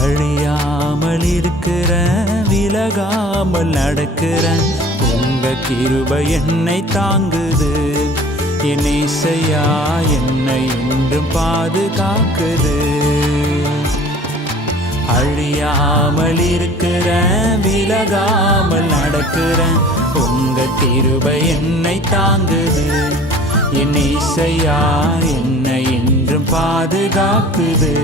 அழியாமல் இருக்கிற விலகாமல் நடக்கிற உங்க கிருபை என்னை தாங்குது. என் இசையா என்னை என்றும் பாதுகாக்குது. அழியாமல் இருக்கிற விலகாமல் நடக்கிற உங்க கிருபை என்னை தாங்குது. என் இசையா என்னை என்றும் பாதுகாக்குது.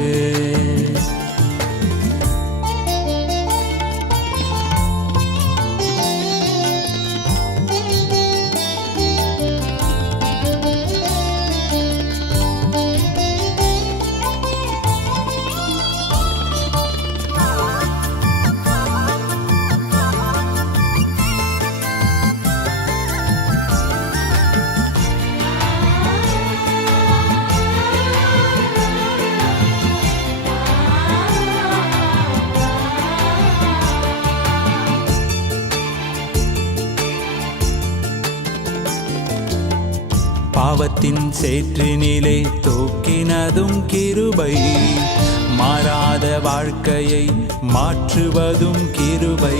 பாவத்தின் சேற்றினிலே தூக்கினதும் கிருபை, மாறாத வாழ்க்கையை மாற்றுவதும் கிருபை.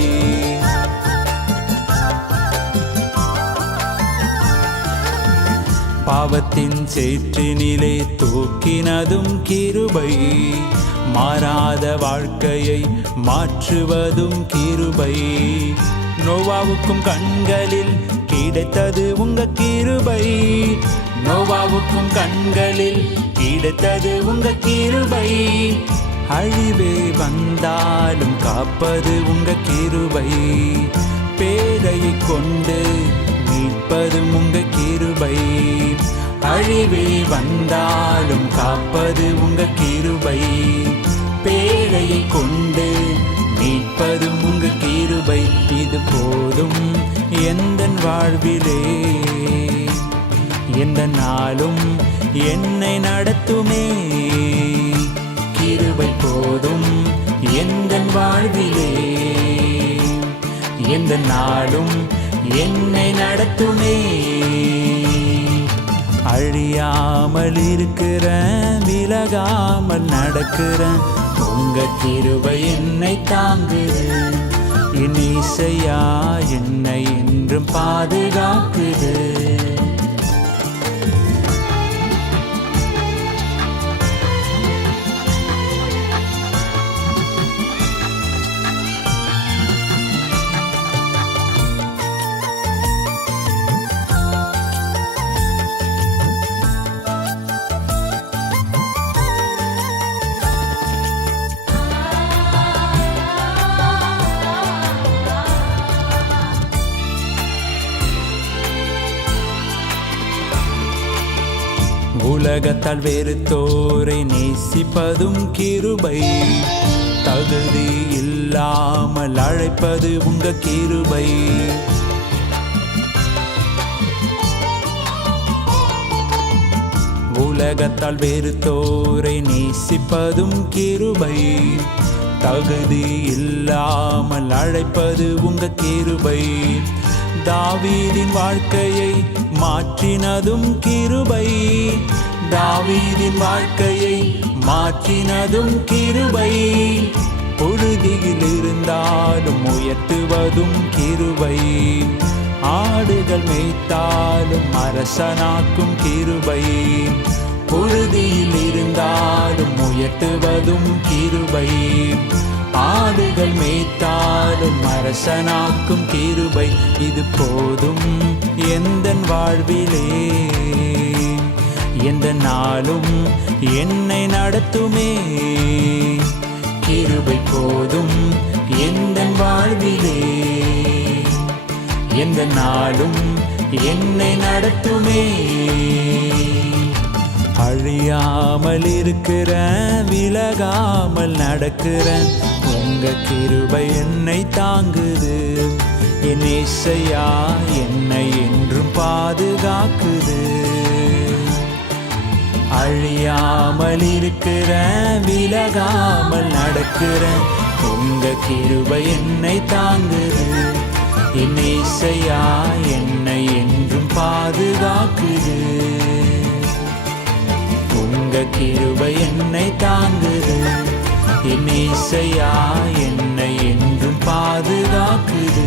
பாவத்தின் சேற்றினிலே தூக்கினதும் கிருபை, மாறாத வாழ்க்கையை மாற்றுவதும் கிருபை. நோவாவுக்கும் கண்களில் கிடைத்தது உங்க கிருபை. நோவாவுக்கும் கண்களில் கிடைத்தது உங்க கிருபை. அழிவே வந்தாலும் காப்பது உங்க கிருபை. பேதையை கொண்டு மீட்பது உங்க கிருபை. அழிவே வந்தாலும் காப்பது உங்க கிருபை. பேதையை கொண்டு மீட்பது உங்க கிருபை. இது போதும் எந்தன் வாழ்விலே, எந்த நாளும் என்னை நடத்துமே. கிருபை போதும் எந்தன் வாழ்விலே, எந்த நாளும் என்னை நடத்துமே. அழியாமல் இருக்கிற விலகாமல் நடக்கிற உங்க கிருபை என்னை தாங்குது. என் இசையா என்னை என்றும் பாதுகாக்குது. உலகத்தால் வெறுத்தோரை நேசிப்பதும் கிருபை. தகுதி இல்லாமல் அழைப்பது உங்க கிருபை. உலகத்தால் வெறுத்தோரை நேசிப்பதும் கிருபை. தகுதி இல்லாமல் அழைப்பது உங்க கிருபை. தாவீதின் வாழ்க்கையை மாற்றினதும் கிருபை. தாவீதின் வாழ்க்கையை மாற்றினதும் கிருபை. புழுதியில் இருந்தாலும் உயர்த்துவதும் கிருபை. ஆடுகள் மேய்த்தாலும் அரசனாக்கும் கிருபை. புழுதியில் இருந்தாலும் உயர்த்துவதும் கிருபை. ஆடுகள் மேய்த்தாலும் அரசனாக்கும் கிருபை இது போதும் எந்தன் வாழ்விலே. எந்த நாளும் என்னை நடத்துமே கிருபை போதும் எந்தன் வாழ்விலே. எந்த நாளும் என்னை நடத்துமே. அழியாமல் இருக்கிற விலகாமல் நடக்கிற உங்க கிருபை என்னை தாங்குது. என் இயேசையா என்னை என்றும் பாதுகாக்குது. அழியாமல் இருக்கிற விலகாமல் நடக்கிற உங்க கிருபை என்னை தாங்குது. என் இயேசையா என்னை என்றும் பாதுகாக்குது. உங்க கிருபை என்னை தாங்குது. என் இயேசையா என்னை என்றும் பாதுகாக்குது.